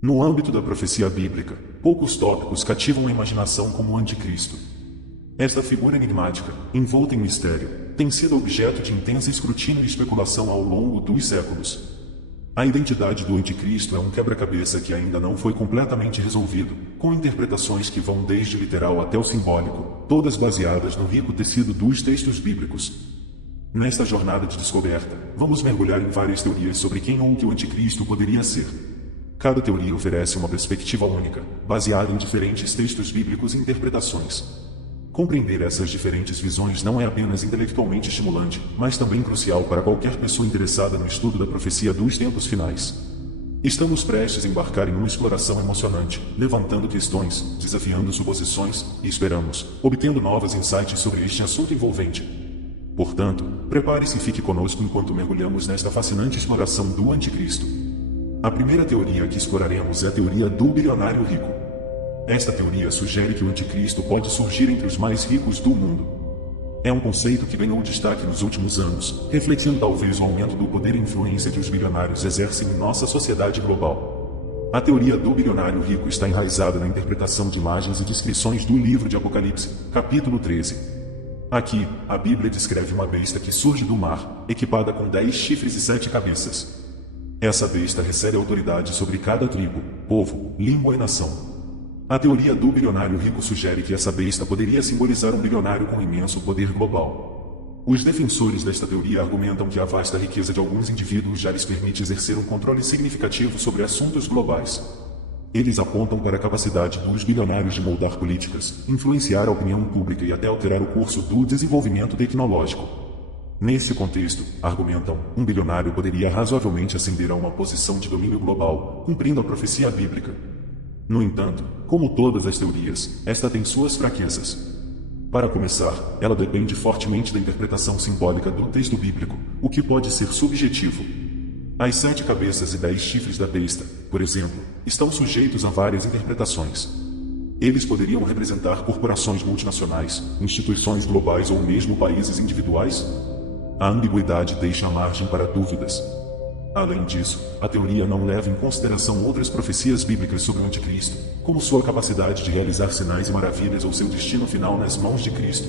No âmbito da profecia bíblica, poucos tópicos cativam a imaginação como o anticristo. Esta figura enigmática, envolta em mistério, tem sido objeto de intenso escrutínio e especulação ao longo dos séculos. A identidade do anticristo é um quebra-cabeça que ainda não foi completamente resolvido, com interpretações que vão desde o literal até o simbólico, todas baseadas no rico tecido dos textos bíblicos. Nesta jornada de descoberta, vamos mergulhar em várias teorias sobre quem ou o que o anticristo poderia ser. Cada teoria oferece uma perspectiva única, baseada em diferentes textos bíblicos e interpretações. Compreender essas diferentes visões não é apenas intelectualmente estimulante, mas também crucial para qualquer pessoa interessada no estudo da profecia dos tempos finais. Estamos prestes a embarcar em uma exploração emocionante, levantando questões, desafiando suposições e esperamos, obtendo novos insights sobre este assunto envolvente. Portanto, prepare-se e fique conosco enquanto mergulhamos nesta fascinante exploração do anticristo. A primeira teoria que exploraremos é a teoria do bilionário rico. Esta teoria sugere que o anticristo pode surgir entre os mais ricos do mundo. É um conceito que ganhou destaque nos últimos anos, refletindo talvez o aumento do poder e influência que os bilionários exercem em nossa sociedade global. A teoria do bilionário rico está enraizada na interpretação de imagens e descrições do livro de Apocalipse, capítulo 13. Aqui, a Bíblia descreve uma besta que surge do mar, equipada com 10 chifres e 7 cabeças. Essa besta recebe autoridade sobre cada tribo, povo, língua e nação. A teoria do bilionário rico sugere que essa besta poderia simbolizar um bilionário com imenso poder global. Os defensores desta teoria argumentam que a vasta riqueza de alguns indivíduos já lhes permite exercer um controle significativo sobre assuntos globais. Eles apontam para a capacidade dos bilionários de moldar políticas, influenciar a opinião pública e até alterar o curso do desenvolvimento tecnológico. Nesse contexto, argumentam, um bilionário poderia razoavelmente ascender a uma posição de domínio global, cumprindo a profecia bíblica. No entanto, como todas as teorias, esta tem suas fraquezas. Para começar, ela depende fortemente da interpretação simbólica do texto bíblico, o que pode ser subjetivo. As 7 cabeças e 10 chifres da besta, por exemplo, estão sujeitos a várias interpretações. Eles poderiam representar corporações multinacionais, instituições globais ou mesmo países individuais? A ambiguidade deixa margem para dúvidas. Além disso, a teoria não leva em consideração outras profecias bíblicas sobre o anticristo, como sua capacidade de realizar sinais e maravilhas ou seu destino final nas mãos de Cristo.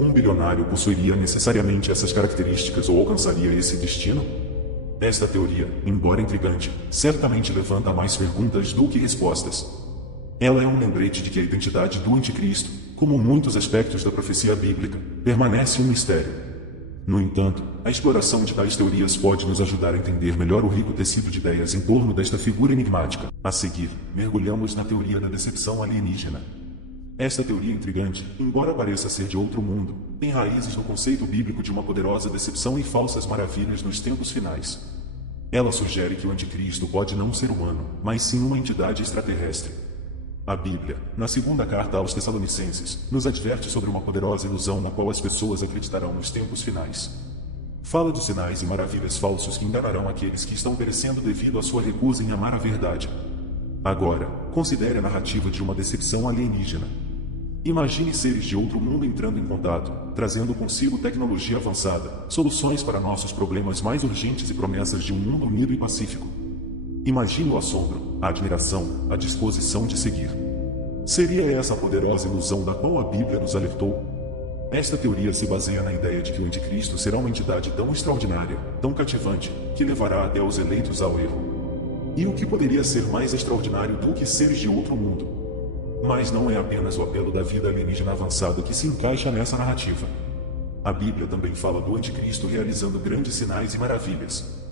Um bilionário possuiria necessariamente essas características ou alcançaria esse destino? Esta teoria, embora intrigante, certamente levanta mais perguntas do que respostas. Ela é um lembrete de que a identidade do anticristo, como muitos aspectos da profecia bíblica, permanece um mistério. No entanto, a exploração de tais teorias pode nos ajudar a entender melhor o rico tecido de ideias em torno desta figura enigmática. A seguir, mergulhamos na teoria da decepção alienígena. Esta teoria intrigante, embora pareça ser de outro mundo, tem raízes no conceito bíblico de uma poderosa decepção e falsas maravilhas nos tempos finais. Ela sugere que o anticristo pode não ser humano, mas sim uma entidade extraterrestre. A Bíblia, na segunda carta aos Tessalonicenses, nos adverte sobre uma poderosa ilusão na qual as pessoas acreditarão nos tempos finais. Fala de sinais e maravilhas falsos que enganarão aqueles que estão perecendo devido à sua recusa em amar a verdade. Agora, considere a narrativa de uma decepção alienígena. Imagine seres de outro mundo entrando em contato, trazendo consigo tecnologia avançada, soluções para nossos problemas mais urgentes e promessas de um mundo unido e pacífico. Imagine o assombro, a admiração, a disposição de seguir. Seria essa a poderosa ilusão da qual a Bíblia nos alertou? Esta teoria se baseia na ideia de que o anticristo será uma entidade tão extraordinária, tão cativante, que levará até os eleitos ao erro. E o que poderia ser mais extraordinário do que seres de outro mundo? Mas não é apenas o apelo da vida alienígena avançada que se encaixa nessa narrativa. A Bíblia também fala do anticristo realizando grandes sinais e maravilhas.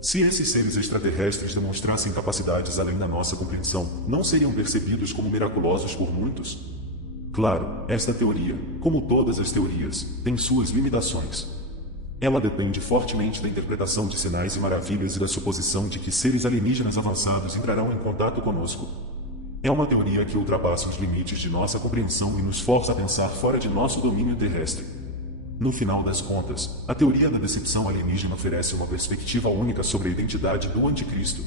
Se esses seres extraterrestres demonstrassem capacidades além da nossa compreensão, não seriam percebidos como miraculosos por muitos? Claro, esta teoria, como todas as teorias, tem suas limitações. Ela depende fortemente da interpretação de sinais e maravilhas e da suposição de que seres alienígenas avançados entrarão em contato conosco. É uma teoria que ultrapassa os limites de nossa compreensão e nos força a pensar fora de nosso domínio terrestre. No final das contas, a teoria da decepção alienígena oferece uma perspectiva única sobre a identidade do anticristo.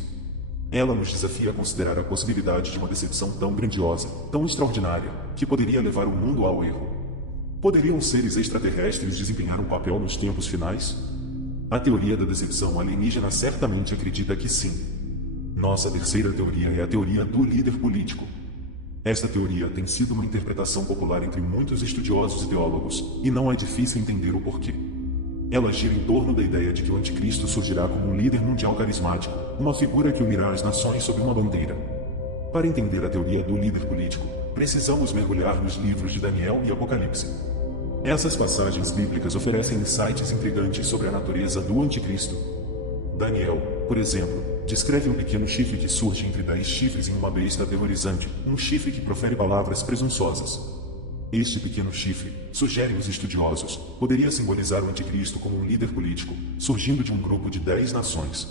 Ela nos desafia a considerar a possibilidade de uma decepção tão grandiosa, tão extraordinária, que poderia levar o mundo ao erro. Poderiam seres extraterrestres desempenhar um papel nos tempos finais? A teoria da decepção alienígena certamente acredita que sim. Nossa terceira teoria é a teoria do líder político. Esta teoria tem sido uma interpretação popular entre muitos estudiosos e teólogos, e não é difícil entender o porquê. Ela gira em torno da ideia de que o anticristo surgirá como um líder mundial carismático, uma figura que unirá as nações sob uma bandeira. Para entender a teoria do líder político, precisamos mergulhar nos livros de Daniel e Apocalipse. Essas passagens bíblicas oferecem insights intrigantes sobre a natureza do anticristo. Daniel, por exemplo, descreve um pequeno chifre que surge entre 10 chifres em uma besta aterrorizante, um chifre que profere palavras presunçosas. Este pequeno chifre, sugerem os estudiosos, poderia simbolizar o anticristo como um líder político, surgindo de um grupo de 10 nações.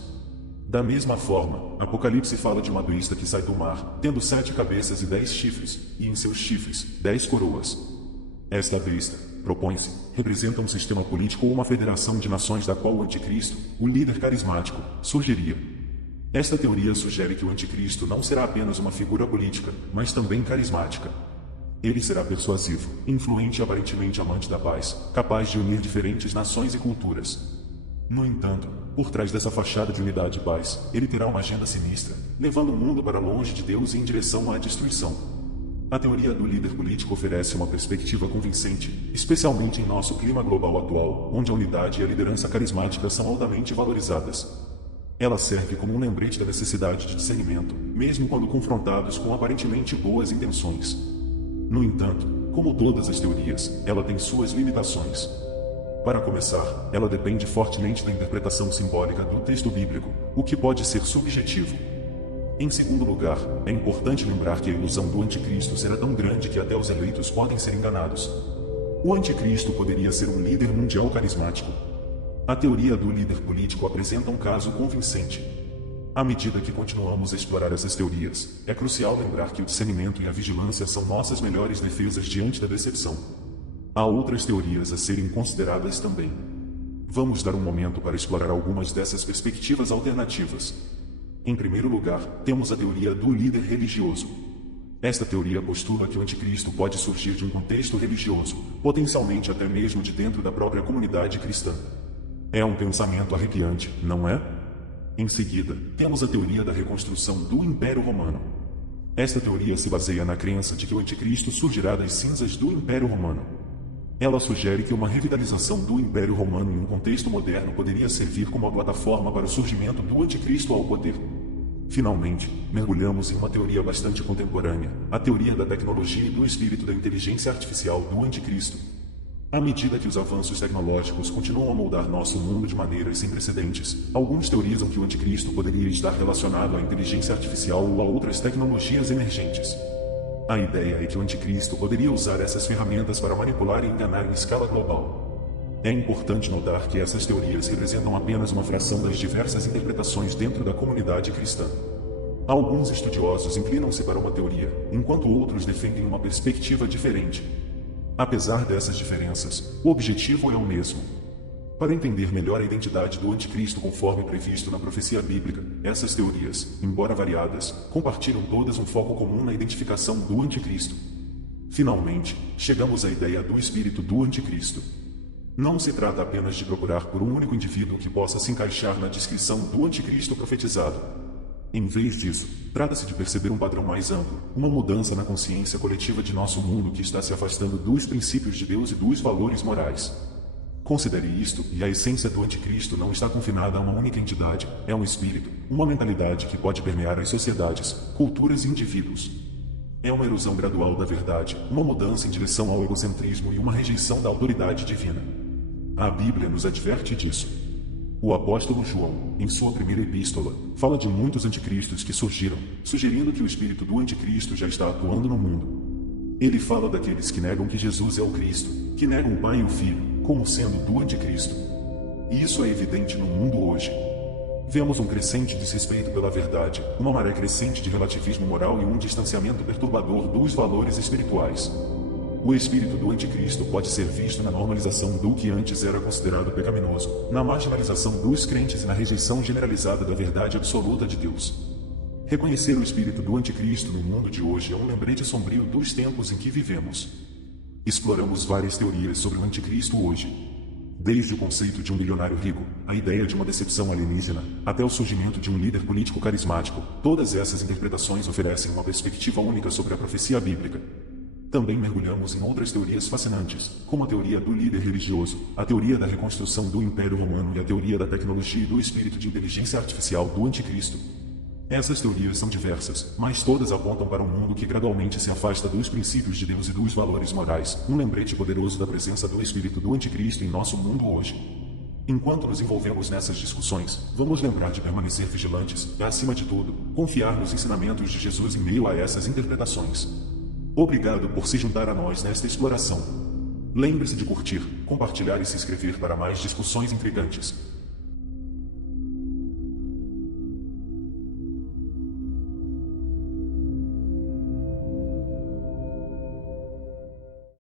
Da mesma forma, Apocalipse fala de uma besta que sai do mar, tendo 7 cabeças e 10 chifres, e em seus chifres, 10 coroas. Esta besta, propõe-se, representa um sistema político ou uma federação de nações da qual o anticristo, o líder carismático, surgiria. Esta teoria sugere que o anticristo não será apenas uma figura política, mas também carismática. Ele será persuasivo, influente e aparentemente amante da paz, capaz de unir diferentes nações e culturas. No entanto, por trás dessa fachada de unidade e paz, ele terá uma agenda sinistra, levando o mundo para longe de Deus e em direção à destruição. A teoria do líder político oferece uma perspectiva convincente, especialmente em nosso clima global atual, onde a unidade e a liderança carismática são altamente valorizadas. Ela serve como um lembrete da necessidade de discernimento, mesmo quando confrontados com aparentemente boas intenções. No entanto, como todas as teorias, ela tem suas limitações. Para começar, ela depende fortemente da interpretação simbólica do texto bíblico, o que pode ser subjetivo. Em segundo lugar, é importante lembrar que a ilusão do anticristo será tão grande que até os eleitos podem ser enganados. O anticristo poderia ser um líder mundial carismático. A teoria do líder político apresenta um caso convincente. À medida que continuamos a explorar essas teorias, é crucial lembrar que o discernimento e a vigilância são nossas melhores defesas diante da decepção. Há outras teorias a serem consideradas também. Vamos dar um momento para explorar algumas dessas perspectivas alternativas. Em primeiro lugar, temos a teoria do líder religioso. Esta teoria postula que o anticristo pode surgir de um contexto religioso, potencialmente até mesmo de dentro da própria comunidade cristã. É um pensamento arrepiante, não é? Em seguida, temos a teoria da reconstrução do Império Romano. Esta teoria se baseia na crença de que o anticristo surgirá das cinzas do Império Romano. Ela sugere que uma revitalização do Império Romano em um contexto moderno poderia servir como a plataforma para o surgimento do anticristo ao poder. Finalmente, mergulhamos em uma teoria bastante contemporânea, a teoria da tecnologia e do espírito da inteligência artificial do anticristo. À medida que os avanços tecnológicos continuam a moldar nosso mundo de maneiras sem precedentes, alguns teorizam que o anticristo poderia estar relacionado à inteligência artificial ou a outras tecnologias emergentes. A ideia é que o anticristo poderia usar essas ferramentas para manipular e enganar em escala global. É importante notar que essas teorias representam apenas uma fração das diversas interpretações dentro da comunidade cristã. Alguns estudiosos inclinam-se para uma teoria, enquanto outros defendem uma perspectiva diferente. Apesar dessas diferenças, o objetivo é o mesmo. Para entender melhor a identidade do anticristo conforme previsto na profecia bíblica, essas teorias, embora variadas, compartilham todas um foco comum na identificação do anticristo. Finalmente, chegamos à ideia do espírito do anticristo. Não se trata apenas de procurar por um único indivíduo que possa se encaixar na descrição do anticristo profetizado. Em vez disso, trata-se de perceber um padrão mais amplo, uma mudança na consciência coletiva de nosso mundo que está se afastando dos princípios de Deus e dos valores morais. Considere isto, e a essência do anticristo não está confinada a uma única entidade, é um espírito, uma mentalidade que pode permear as sociedades, culturas e indivíduos. É uma erosão gradual da verdade, uma mudança em direção ao egocentrismo e uma rejeição da autoridade divina. A Bíblia nos adverte disso. O apóstolo João, em sua primeira epístola, fala de muitos anticristos que surgiram, sugerindo que o espírito do anticristo já está atuando no mundo. Ele fala daqueles que negam que Jesus é o Cristo, que negam o Pai e o Filho, como sendo do anticristo. E isso é evidente no mundo hoje. Vemos um crescente desrespeito pela verdade, uma maré crescente de relativismo moral e um distanciamento perturbador dos valores espirituais. O espírito do anticristo pode ser visto na normalização do que antes era considerado pecaminoso, na marginalização dos crentes e na rejeição generalizada da verdade absoluta de Deus. Reconhecer o espírito do anticristo no mundo de hoje é um lembrete sombrio dos tempos em que vivemos. Exploramos várias teorias sobre o anticristo hoje. Desde o conceito de um milionário rico, a ideia de uma decepção alienígena, até o surgimento de um líder político carismático, todas essas interpretações oferecem uma perspectiva única sobre a profecia bíblica. Também mergulhamos em outras teorias fascinantes, como a teoria do líder religioso, a teoria da reconstrução do Império Romano e a teoria da tecnologia e do espírito de inteligência artificial do Anticristo. Essas teorias são diversas, mas todas apontam para um mundo que gradualmente se afasta dos princípios de Deus e dos valores morais, um lembrete poderoso da presença do espírito do Anticristo em nosso mundo hoje. Enquanto nos envolvemos nessas discussões, vamos lembrar de permanecer vigilantes e, acima de tudo, confiar nos ensinamentos de Jesus em meio a essas interpretações. Obrigado por se juntar a nós nesta exploração. Lembre-se de curtir, compartilhar e se inscrever para mais discussões intrigantes.